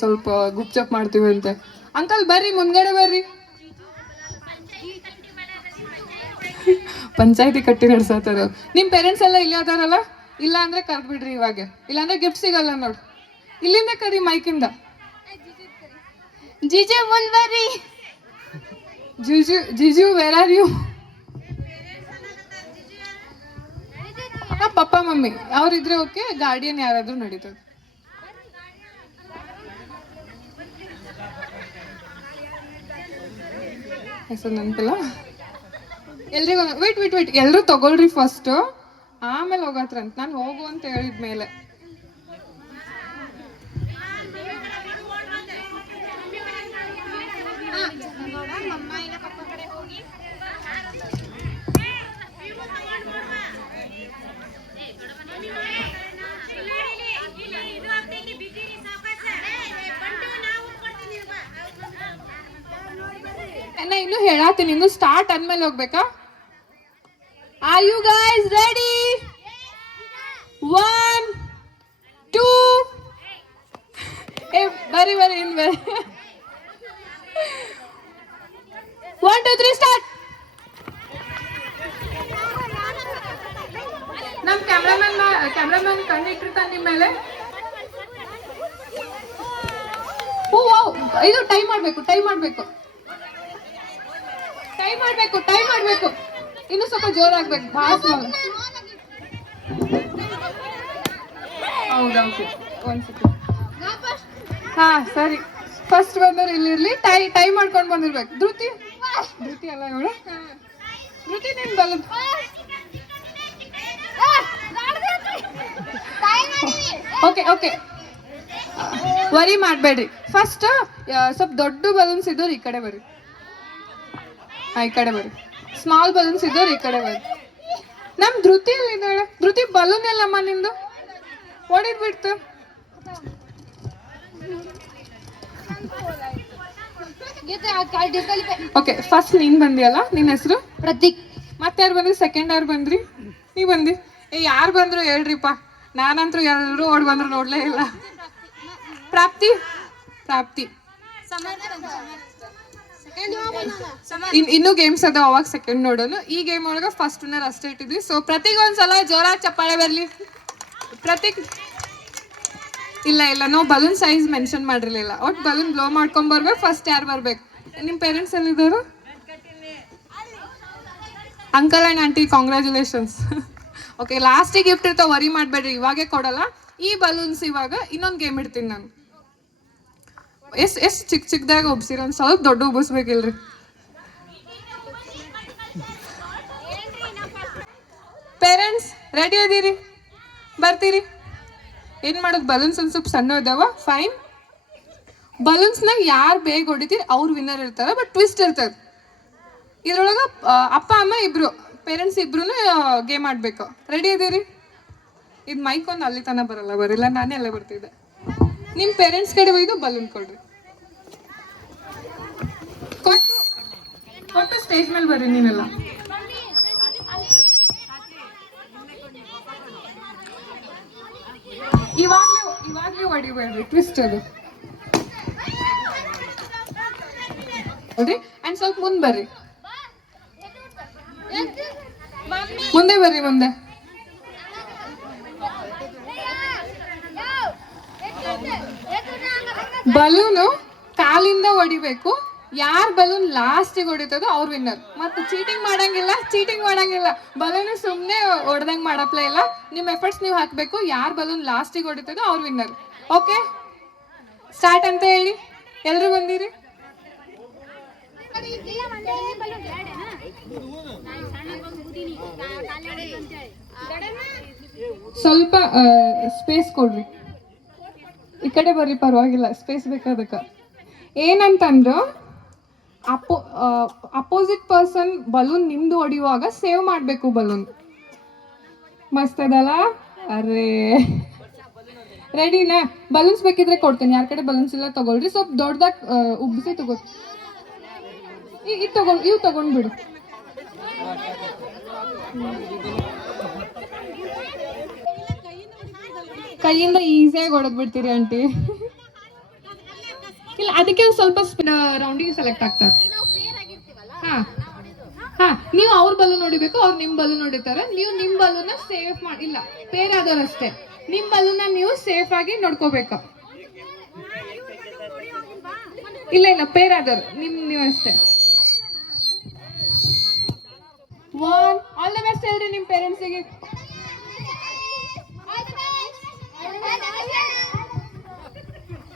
ಸ್ವಲ್ಪ ಗುಪ್ಚಪ್ ಮಾಡ್ತೀವಿ ಅಂತೆ. ಅಂಕಲ್ ಬರ್ರಿ ಮುಂದ್ಗಡೆ ಬರ್ರಿ. ಪಂಚಾಯತಿ ಕಟ್ಟಿ ನಡ್ಸತ್ತಾರ. ನಿಮ್ ಪೇರೆಂಟ್ಸ್ ಎಲ್ಲ ಇಲ್ಲೇ ಅದಾರಲ್ಲ? ಇಲ್ಲ ಅಂದ್ರೆ ಕರ್ದ್ ಬಿಡ್ರಿ ಇವಾಗ, ಇಲ್ಲಾಂದ್ರೆ ಗಿಫ್ಟ್ ಸಿಗಲ್ಲ ನೋಡ್. ಇಲ್ಲಿಂದ ಕರಿ ಮೈಕಿಂದ. ಜಿಜು ಮುಂದ್ ಬರ್ರಿ. ಜಿಜು ಜಿಜು where are you? Papa mummy ಅವ್ರಿದ್ರೆ ಓಕೆ, ಗಾರ್ಡಿಯನ್ ಯಾರಾದ್ರೂ ನಡೀತದೆ. ಹೆಸರು ನೆನಪಿಲ್ಲ. ಎಲ್ರಿಗೂ ವೇಟ್ ವೇಟ್ ವೇಟ್, ಎಲ್ರು ತಗೊಳ್ರಿ ಫಸ್ಟ್, ಆಮೇಲೆ ಹೋಗತ್ರಂತ. ನಾನು ಹೋಗು ಅಂತ ಹೇಳಿದ್ಮೇಲೆ. ನಾ ಇನ್ನು ಹೇಳತ್ತೀನಿ, ಇನ್ನು ಸ್ಟಾರ್ಟ್ ಅಂದ್ಮೇಲೆ ಹೋಗ್ಬೇಕಾ? Are you guys ready? 1 2 ಬರಿ ಬರಿ ಇನ್ ಬರಿ. 1 2 3 ಸ್ಟಾರ್ಟ್. ನಮ್ ಕ್ಯಾಮ್ರಾಮನ್ ಕಣ್ಣಿಟ್ಟಿರ್ತಾನೆ ನಿಮ್ಮ ಮೇಲೆ. ಇದು ಟೈಮ್ ಮಾಡ್ಬೇಕು ಇನ್ನು ಸ್ವಲ್ಪ ಜೋರಾಗ್ಬೇಕು. ಹೌದೌದು, ಹಾ ಸರಿ. ಫಸ್ಟ್ ಬಂದವ್ರು ಇಲ್ಲಿರ್ಲಿ, ಟೈ ಮಾಡ್ಕೊಂಡು ಬಂದಿರ್ಬೇಕು. ಧೃತಿ ಅಲ್ಲ ಇವಳು. ಧೃತಿ ನಿನ್ ಬಲ್ಲ. Okay worry ಮಾಡ್ಬೇಡ್ರಿ. ಫಸ್ಟ್ ಸ್ವಲ್ಪ ದೊಡ್ಡ ಬಲೂನ್ಸ್ ಇದ್ದವ್ರು ಈ ಕಡೆ ಬರ್ರಿ. ಈ ಕಡೆ ಬರ್ರಿ. ಸ್ಮಾಲ್ ಬಲೂನ್ಸ್ ಇದ್ದವ್ರು ಈ ಕಡೆ ಬರ್ರಿ. ನಮ್ ಧೃತಿ ಎಲ್ಲಿದ್ದಾಳೆ? ಧೃತಿ ಬಲೂನ್ ಎಲ್ಲಮ್ಮ ನಿಂದು ಓಡಿದ್ ಬಿಡ್ತು. ಓಕೆ, ಫಸ್ಟ್ ನೀನ್ ಬಂದಿಯಲ್ಲ, ನಿನ್ನ ಹೆಸರು ಪ್ರತೀಕ್. ಮತ್ತೆ ಯಾರು ಬಂದ್ರಿ? ಸೆಕೆಂಡ್ ಯಾರು ಬಂದ್ರಿ? ನೀ ಬಂದಿ. ಯಾರು ಬಂದ್ರು ಹೇಳ್ರಿಪ್ಪ, ನಾನಂತೂ ಎಲ್ಲರೂ ಓಡ್ ಬಂದ್ರು ನೋಡ್ಲೇ ಇಲ್ಲ. ಪ್ರಾಪ್ತಿ ಇನ್ನು ಗೇಮ್ಸ್ ಅದ, ಅವಾಗ ಸೆಕೆಂಡ್ ನೋಡೋನು. ಈ ಗೇಮ್ ಒಳಗ ಫಸ್ಟ್ ವಿನ್ನರ್ ಅಷ್ಟೇ ಇಟ್ಟಿದ್ವಿ. ಸೊ ಪ್ರತೀಕ್ ಒಂದ್ಸಲ ಜೋರಾಗಿ ಚಪ್ಪಾಳೆ ಬರ್ಲಿ. ಪ್ರತೀಕ್ ಇಲ್ಲ ನಾವು ಬಲೂನ್ ಸೈಜ್ ಮೆನ್ಷನ್ ಮಾಡಿರ್ಲಿಲ್ಲ. ಒಟ್ಟು ಬಲೂನ್ ಬ್ಲೋ ಮಾಡ್ಕೊಂಡ್ ಬರ್ಬೇಕು. ಫಸ್ಟ್ ಯಾರು ಬರ್ಬೇಕು? ನಿಮ್ ಪೇರೆಂಟ್ಸ್ ಎಲ್ಲಿದ್ದಾರೆ? Uncle and aunty congratulations. Okay, ಲಾಸ್ಟಿಗೆ ಗಿಫ್ಟ್ ಇರ್ತಾವ, ವರಿ ಮಾಡ್ಬೇಡ್ರಿ, ಇವಾಗೆ ಕೊಡಲ್ಲ. ಈ ಬಲೂನ್ಸ್ ಇವಾಗ ಇನ್ನೊಂದು ಗೇಮ್ ಇಡ್ತೀನಿ ನಾನು. ಎಷ್ಟು ಚಿಕ್ಕದಾಗ ಉಬ್ಸಿರ, ಒಂದು ಸ್ವಲ್ಪ ದೊಡ್ಡ ಉಬ್ಬಿಸ್ಬೇಕಿಲ್ರಿ. Parents ready ಅದೀರಿ? ಬರ್ತೀರಿ? ಏನ್ ಮಾಡೋದು, ಬಲೂನ್ಸ್ ಒಂದು ಸ್ವಲ್ಪ ಸಣ್ಣ ಇದಾವ. ಫೈನ್. ಬಲೂನ್ಸ್ನಾಗ ಯಾರು ಬೇಗ ಹೊಡಿತೀರಿ ಅವ್ರು ವಿನ್ನರ್ ಇರ್ತಾರ. ಬಟ್ ಟ್ವಿಸ್ಟ್ ಇರ್ತದೆ ಇದ್ರೊಳಗ. ಅಪ್ಪ ಅಮ್ಮ ಇಬ್ರು, ಪೇರೆಂಟ್ಸ್ ಇಬ್ರು ಗೇಮ್ ಆಡ್ಬೇಕು. ರೆಡಿ ಅದೀರಿ? ಇದು ಮೈಕ್ ಒಂದು ಅಲ್ಲಿ ತನ ಬರಲ್ಲ, ನಾನೇ ಅಲ್ಲೇ ಬರ್ತಿದ್ದೆ. ನಿಮ್ಮ ಪೇರೆಂಟ್ಸ್ ಕಡೆ ಒಯ್ದು ಬಲೂನ್ ಕೊಡ್ರಿ. ಕೊಟ್ಟು ಸ್ಟೇಜ್ ಮೇಲೆ ಬರ್ರಿ ನೀನೆಲ್ಲ. ಇವಾಗ್ಲೇ ಹೊಡಿಬೇಡ್ರಿ, ಟ್ವಿಸ್ಟ್ ಅದು. ಅಂಡ್ ಸ್ವಲ್ಪ ಮುಂದೆ ಬರ್ರಿ. ಮುಂದೆ ಬರ್ರಿ. ಬಲೂನು ಕಾಲಿಂದ ಹೊಡಿಬೇಕು. ಯಾರ್ ಬಲೂನ್ ಲಾಸ್ಟಿಗೆ ಹೊಡಿತದೋ ಅವ್ರ ವಿನ್ನರ್. ಮತ್ತೆ ಚೀಟಿಂಗ್ ಮಾಡಂಗಿಲ್ಲ. ಬಲೂನ್ ಸುಮ್ಮನೆ ಹೊಡೆದಂಗ್ ಮಾಡಪ್ಲೇ ಇಲ್ಲ. ನಿಮ್ ಎಫರ್ಟ್ಸ್ ನೀವು ಹಾಕ್ಬೇಕು. ಯಾರ್ ಬಲೂನ್ ಲಾಸ್ಟಿಗೆ ಹೊಡಿತದೋ ಅವ್ರ ವಿನ್ನರ್. ಓಕೆ, ಸ್ಟಾರ್ಟ್ ಅಂತ ಹೇಳಿ. ಎಲ್ರು ಬಂದಿರಿ? ಸ್ವಲ್ಪ ಸ್ಪೇಸ್ ಕೊಡ್ರಿ. ಈ ಕಡೆ ಬರ್ರಿ, ಪರವಾಗಿಲ್ಲ, ಸ್ಪೇಸ್ ಬೇಕಾದಕ್ಕ. ಏನಂತಂದ್ರು, ಅಪೋಸಿಟ್ ಪರ್ಸನ್ ಬಲೂನ್ ನಿಮ್ದು ಹೊಡಿಯುವಾಗ ಸೇವ್ ಮಾಡ್ಬೇಕು ಬಲೂನ್. ಮಸ್ತ್ ಅದಲ್ಲ? ಅರೇ ರೆಡಿನಾ? ಬಲೂನ್ಸ್ ಬೇಕಿದ್ರೆ ಕೊಡ್ತೀನಿ. ಯಾರ ಕಡೆ ಬಲೂನ್ಸ್ ಇಲ್ಲ ತಗೊಳ್ರಿ. ಸ್ವಲ್ಪ ದೊಡ್ಡದಾಗಿ ಉಬ್ಬಿಸಿ ತಗೋ. ಇವು ತಗೊಂಡ್ಬಿಡು. ಕೈಯಿಂದ ಈಸಿಯಾಗಿ ಹೊಡೆದ್ ಬಿಡ್ತೀರಿ ಆಂಟಿ. ಅದಕ್ಕೆ ಒಂದ್ ಸ್ವಲ್ಪ ರೌಂಡಿಗೆ ಸೆಲೆಕ್ಟ್ ಆಗ್ತಾರೆ. ಹಾ ಹಾ, ನೀವು ಅವ್ರ ಬಲೂನ್ ನೋಡಿಬೇಕು, ಅವ್ರು ನಿಮ್ ಬಲೂನ್ ನೋಡಿರ್ತಾರೆ. ನೀವು ನಿಮ್ ಬಲೂನ್ ಸೇಫ್ ಮಾಡಿಲ್ಲ, ಪೇರ್ ಆದವ್ರಷ್ಟೇ. ನಿಮ್ ಬಲೂನ್ ನೀವು ಸೇಫ್ ಆಗಿ ನೋಡ್ಕೋಬೇಕು. ಇಲ್ಲ ಇಲ್ಲ, ಪೇರ್ ಆದವ್ರು ನೀವಷ್ಟೇ. ಆಲ್ ದ ಬೆಸ್ಟ್ ಹೇಳ್ರಿ ನಿಮ್ ಪೇರೆಂಟ್ಸಿಗೆ.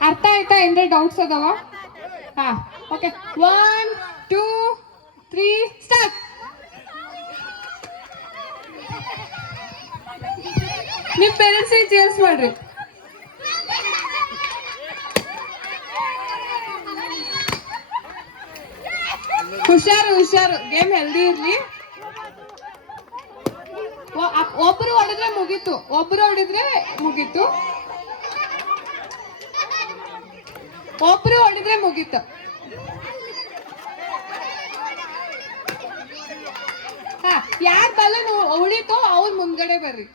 ಅರ್ಥ ಆಯ್ತಾ? ಏನ್ರ ಡೌಟ್ಸ್ ಅದಾವ? ಹಾ, ಓಕೆ. 1 2 3 ಸ್ಟಾರ್ಟ್. ನಿಮ್ ಪೇರೆಂಟ್ಸಿಗೆ ಚೇರ್ಸ್ ಮಾಡ್ರಿ. ಹುಷಾರು ಹುಷಾರು, ಗೇಮ್ ಹೆಲ್ದಿ ಇರ್ಲಿ. ಒಬ್ರು ಹೊಡೆದ್ರೆ ಮುಗೀತು, ಒಬ್ರು ಹೊಡಿದ್ರೆ ಮುಗೀತು, ಒಬ್ರು ಹೊಡಿದ್ರೆ ಮುಗೀತು. ಹಾ, ಯಾರ್ ಬಲೂನ್ ಉಳಿತೋ ಅವ್ರ ಮುಂದ್ಗಡೆ ಬರ್ರಿ.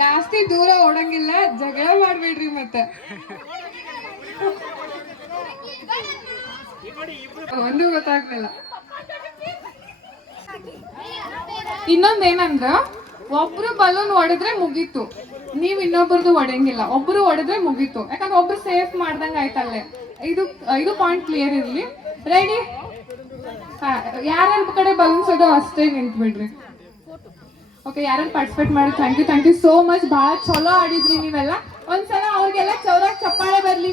ಜಾಸ್ತಿ ದೂರ ಓಡಂಗಿಲ್ಲ, ಜಗಳ ಮಾಡ್ಬೇಡ್ರಿ ಮತ್ತೆ. ಒಂದು ಗೊತ್ತಾಗ್ಲಿಲ್ಲ. ಇನ್ನೊಂದೇನಂದ್ರ, ಒಬ್ರು ಬಲೂನ್ ಹೊಡೆದ್ರೆ ಮುಗೀತು, ನೀವ್ ಇನ್ನೊಬ್ರದ್ದು ಹೊಡೆಯಂಗಿಲ್ಲ. ಒಬ್ರು ಹೊಡೆದ್ರೆ ಮುಗೀತು, ಯಾಕಂದ್ರೆ ಒಬ್ರು ಸೇಫ್ ಮಾಡ್ದಂಗ ಆಯ್ತಲ್ಲೇ. ಇದು ಪಾಯಿಂಟ್ ಕ್ಲಿಯರ್ ಇರ್ಲಿ. ರೆಡಿ? ಹಾ, ಯಾರ್ಯಾರ ಕಡೆ ಬಲೂನ್ಸ್ ಅದೋ ಅಷ್ಟೇ ನಿಂತ್ ಬಿಡ್ರಿ. ಓಕೆ, ಯಾರು ಪಾರ್ಟಿಸಿಪೇಟ್ ಮಾಡಿ ಥ್ಯಾಂಕ್ ಯು ಸೋ ಮಚ್. ಬಹಳ ಚಲೋ ಆಡಿದ್ರಿ ನೀವೆಲ್ಲ. ಒಂದ್ಸಲ ಅವ್ರಿಗೆಲ್ಲ ಜೋರಾಗಿ ಚಪ್ಪಾಳೆ ಬರ್ಲಿ.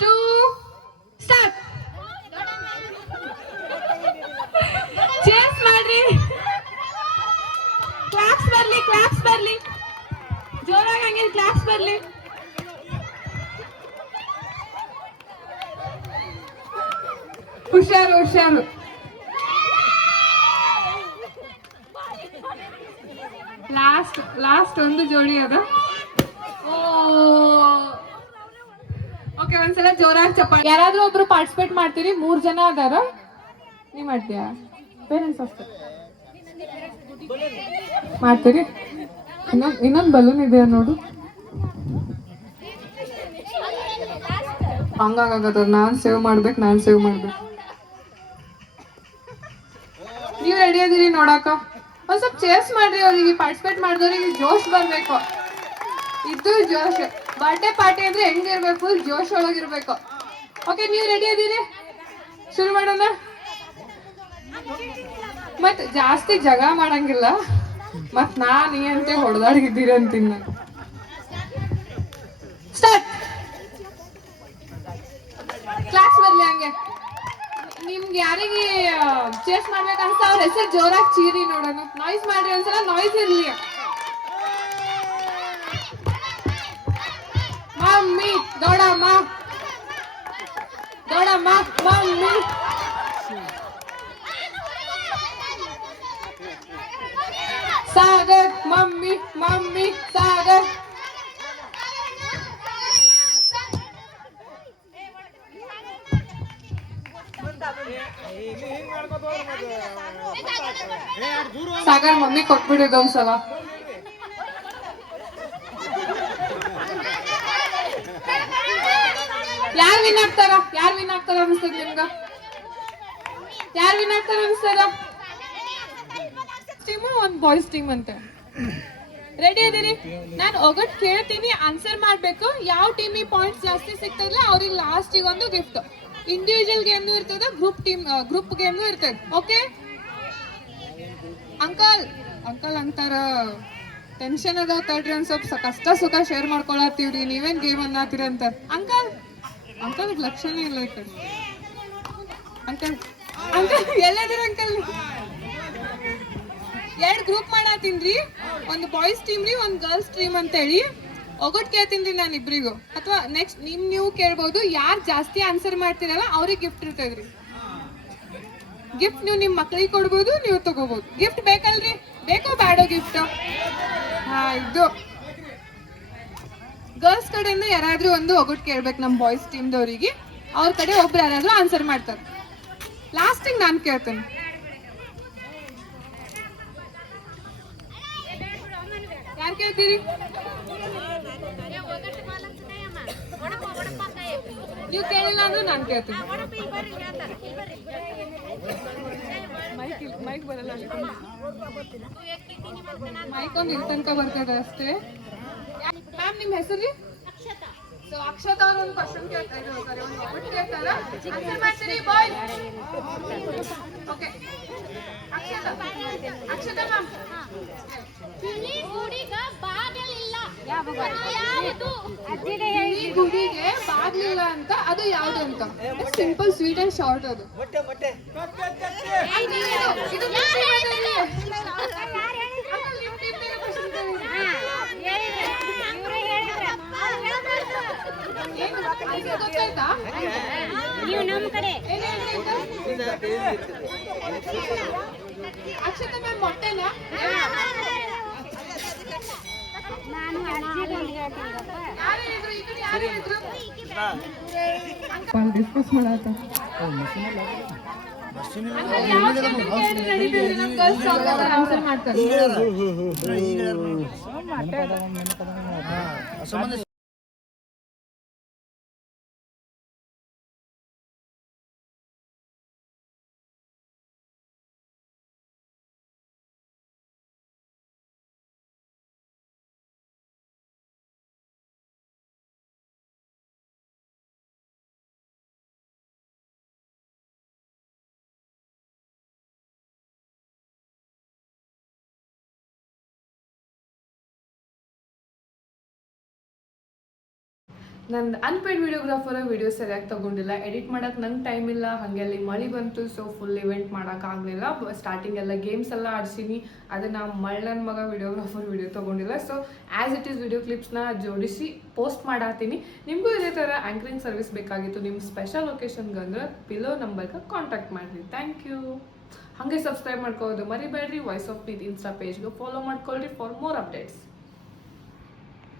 To start. ಚೇರ್ಸ್ ಮಾಡ್ರಿ. ಕ್ಲಾಪ್ಸ್ ಬರ್ಲಿ, ಕ್ಲಾಪ್ಸ್ ಬರ್ಲಿ, ಜೋರಾಗಿ ಹಂಗೆ ಕ್ಲಾಪ್ಸ್ ಬರ್ಲಿ. ಹುಷಾರು ಹುಷಾರು. ಲಾಸ್ಟ್ ಒಂದು ಜೋಡಿ ಅದ. ಓಕೆ, ಒಂದ್ಸಲ ಜೋರಾಗಿ ಚಪ್ಪಾಳೆ. ಯಾರಾದ್ರೂ ಒಬ್ರು ಪಾರ್ಟಿಸಿಪೇಟ್ ಮಾಡ್ತೀರಿ? 3 ಜನ ಅದಾರ. ನೀ ಮಾಡ್ತೀಯಾ? ಪೇರೆಂಟ್ಸ್ ಅಷ್ಟೇ ಮಾಡ್ತೀರಿ? ಇನ್ನೊಂದು ಬಲೂನ್ ಇದೆ ನೋಡು. ಹಂಗಾಗದ, ನಾನ್ ಸೇವ್ ಮಾಡ್ಬೇಕು. ನೀವು ರೆಡಿ ಅದೀರಿ ನೋಡಾಕ? ಒಂದ್ ಸ್ವಲ್ಪ ಚೇರ್ಸ್ ಮಾಡ್ರಿ. ಅವ್ರಿಗೆ ಪಾರ್ಟಿಸಿಪೇಟ್ ಮಾಡಿದವ್ರಿಗೆ ಜೋಶ್ ಬರ್ಬೇಕು. ಇದು ಜೋಶ್. ಬರ್ಡೇ ಪಾರ್ಟಿ ಅಂದ್ರೆ ಹೆಂಗಿರ್ಬೇಕು? ಫುಲ್ ಜೋಶ್ ಒಳಗಿರ್ಬೇಕು. ಓಕೆ, ನೀವು ರೆಡಿ ಅದೀರಿ? ಶುರು ಮಾಡೋಣ. ಮತ್ ಜಾಸ್ತಿ ಜಗಳ ಮಾಡಂಗಿಲ್ಲ. ಮತ್ ನೀ ಅಂತ ಹೊಡೆದಾಡಿದ್ದೀರಿ ಅಂತೀನಿ ನಾನು. ಸ್ಟಾರ್ಟ್. ಕ್ಲಾಸ್ ಬರ್ಲಿ ಹಂಗೆ. ನಿಮ್ಗೆ ಯಾರಿಗೆ ಚೇಸ್ ಮಾಡ್ಬೇಕಂತ ಅವ್ರ ಹೆಸರು ಜೋರಾಗಿ ಚೀರಿ ನೋಡೋಣ. ನಾಯ್ಸ್ ಮಾಡ್ರಿ ಒಂದ್ಸಲ, ನಾಯ್ಸ್ ಇರ್ಲಿ. ಮಮ್ಮಿ, ದೊಡ್ಡಮ್ಮ, mummy. Sagar, mummy, Sagar. Sagar mummy ಕೊಟ್ಬಿಡಿದ ಒಂದ್ಸಲ. ಯಾರು ವಿನ್ ಆಗ್ತಾರ ಅನ್ಸ್ತದ ನಿಮ್ಗ? ಯಾರು ವಿನ್ ಆಗ್ತಾರ ಅನ್ಸ್ತದ? ಟೀಮು ಒಂದ್ ಬಾಯ್ಸ್ ಟೀಮ್ ಅಂತ. ರೆಡಿ ಇದೀರಿ? ನಾನು ಒಗಟ್ ಕೇಳ್ತೀನಿ, ಆನ್ಸರ್ ಮಾಡ್ಬೇಕು. ಯಾವ ಟೀಮಿಗೆ ಪಾಯಿಂಟ್ಸ್ ಜಾಸ್ತಿ ಸಿಗ್ತದಲ್ಲ ಅವ್ರಿಗೆ ಲಾಸ್ಟಿಗೆ ಒಂದು ಗಿಫ್ಟ್. ಇಂಡಿವಿಜುವಲ್ ಗೇಮ್ನು ಇರ್ತದ, ಗ್ರೂಪ್ ಗೇಮ್ನು ಇರ್ತದ. ಓಕೆ? ಅಂಕಲ್ ಅಂತಾರ, ಟೆನ್ಷನ್ ಅದಾವ ತಡ್ರಿ, ಒಂದ್ ಸ್ವಲ್ಪ ಕಷ್ಟ ಸುಖ ಶೇರ್ ಮಾಡ್ಕೊಳತ್ತೀವ್ರಿ, ನೀವೇನ್ ಗೇಮ್ ಅನ್ನತ್ತೀರ ಅಂತ. ಅಂಕಲ್ ಲಕ್ಷಣ ಇಲ್ಲ ಈ ಕಡೆ. ಅಂಕಲ್ ಎಲ್ಲದಿರ ಅಂಕಲ್? 2 ಗ್ರೂಪ್ ಮಾಡತ್ತೀನ್ರಿ, ಒಂದು ಬಾಯ್ಸ್ ಟೀಮ್ ರೀ, ಒಂದು ಗರ್ಲ್ಸ್ ಟೀಮ್ ಅಂತ ಹೇಳಿ. ಒಗಟ್ ಕೇಳ್ತೀನಿ ನಾನು ಇಬ್ರಿಗೂ. ಅಥವಾ ನೆಕ್ಸ್ಟ್ ನೀವು ಕೇಳ್ಬೋದು. ಯಾರು ಜಾಸ್ತಿ ಆನ್ಸರ್ ಮಾಡ್ತೀರಲ್ಲ ಅವ್ರಿಗೆ ಗಿಫ್ಟ್ ಇರ್ತದ್ರಿ. ಗಿಫ್ಟ್ ನೀವು ನಿಮ್ಮ ಮಕ್ಕಳಿಗೆ ಕೊಡ್ಬೋದು, ನೀವು ತಗೋಬಹುದು. ಗಿಫ್ಟ್ ಬೇಕಲ್ರಿ? ಬೇಕೋ ಬೇಡೋ ಗಿಫ್ಟ್? ಹಾ, ಇದು ಗರ್ಲ್ಸ್ ಕಡೆಯಿಂದ ಯಾರಾದ್ರೂ ಒಂದು ಒಗಟ್ ಕೇಳ್ಬೇಕು ನಮ್ಮ ಬಾಯ್ಸ್ ಟೀಮ್ದವರಿಗೆ. ಅವ್ರ ಕಡೆ ಒಬ್ರು ಯಾರಾದ್ರೂ ಆನ್ಸರ್ ಮಾಡ್ತಾರೆ. ಲಾಸ್ಟಿಗೆ ನಾನು ಕೇಳ್ತೇನೆ. ಯಾರು ಕೇಳ್ತೀರಿ? ನೀವು ಕೇಳಿಲ್ಲ ಅಂದ್ರೆ ನಾನು ಕೇಳ್ತೀನಿ. ಮೈಕ್ ಬರಲ್ಲ, ಮೈಕ್ ಒಂದು ಇಲ್ಲಿ ತನಕ ಬರ್ತದೆ ಅಷ್ಟೇ. ಮ್ಯಾಮ್ ನಿಮ್ಮ ಹೆಸರು? ಸೊ ಅಕ್ಷತಾ ಅವ್ರು ಒಂದು ಕ್ವಶನ್ ಕೇಳ್ತಾ ಇದ್ದಾರೆ, ಒಂದು ಒಬ್ಬಟ್ಟು ಕೇಳ್ತಾರ, ಆನ್ಸರ್ ಮಾಡ್ತೀರಿ ಬಾಯ್? ಓಕೆ ಅಕ್ಷತಾ ಮ್ಯಾಮ್, ಕಿಳಿ ಗುಡಿಗೆ ಬಾಗಿಲಿಲ್ಲ ಅಂತ ಅದು ಯಾವ್ದು ಅಂತ? ಸಿಂಪಲ್ ಸ್ವೀಟ್ ಅಂಡ್ ಶಾರ್ಟ್ ಅದು. ಗೊತ್ತಾಯ್ತಾ? ನೀವು ನಮ್ಮ ಕಡೆ ಅಕ್ಷತಾ ಮ್ಯಾಮ್ ಮೊಟ್ಟೆನಾ? ಡಿಸ್ಕಸ್ ಮಾಡತ್ತ ಆನ್ಸರ್ ಮಾಡ್ತಾರೆ. ನನ್ನ ಅನ್ಪೇಯ್ಡ್ ವಿಡಿಯೋಗ್ರಾಫರ್ ವಿಡಿಯೋ ಸರಿಯಾಗಿ ತೊಗೊಂಡಿಲ್ಲ, ಎಡಿಟ್ ಮಾಡೋಕ್ಕೆ ನಂಗೆ ಟೈಮ್ ಇಲ್ಲ, ಹಾಗೆ ಅಲ್ಲಿ ಮಳೆ ಬಂತು, ಸೊ ಫುಲ್ ಇವೆಂಟ್ ಮಾಡೋಕ್ಕಾಗಲಿಲ್ಲ. ಸ್ಟಾರ್ಟಿಂಗ್ ಎಲ್ಲ ಗೇಮ್ಸ್ ಎಲ್ಲ ಆಡಿಸೀನಿ, ಅದನ್ನು ಮಳ್ಳನ ಮಗ ವಿಡಿಯೋಗ್ರಾಫರ್ ವಿಡಿಯೋ ತೊಗೊಂಡಿಲ್ಲ. So as it is video ಕ್ಲಿಪ್ಸ್ನ ಜೋಡಿಸಿ ಪೋಸ್ಟ್ ಮಾಡತ್ತೀನಿ. ನಿಮಗೂ ಇದೇ ಥರ ಆ್ಯಂಕರಿಂಗ್ ಸರ್ವಿಸ್ ಬೇಕಾಗಿತ್ತು, ನಿಮ್ಮ ಸ್ಪೆಷಲ್ ಲೊಕೇಶನ್ಗೆ ಅಂದ್ರೆ ಬಿಲೋ ನಂಬರ್ಗೆ ಕಾಂಟ್ಯಾಕ್ಟ್ ಮಾಡಿರಿ. Thank you. ಹಾಗೆ ಸಬ್ಸ್ಕ್ರೈಬ್ ಮಾಡ್ಕೊಳ್ಳೋದು ಮರಿಬೇಡ್ರಿ. ವಾಯ್ಸ್ ಆಫ್ ನೀತ್ ಇನ್ಸ್ಟಾ ಪೇಜ್ಗೆ ಫಾಲೋ ಮಾಡ್ಕೊಳ್ರಿ ಫಾರ್ ಮೋರ್ ಅಪ್ಡೇಟ್ಸ್.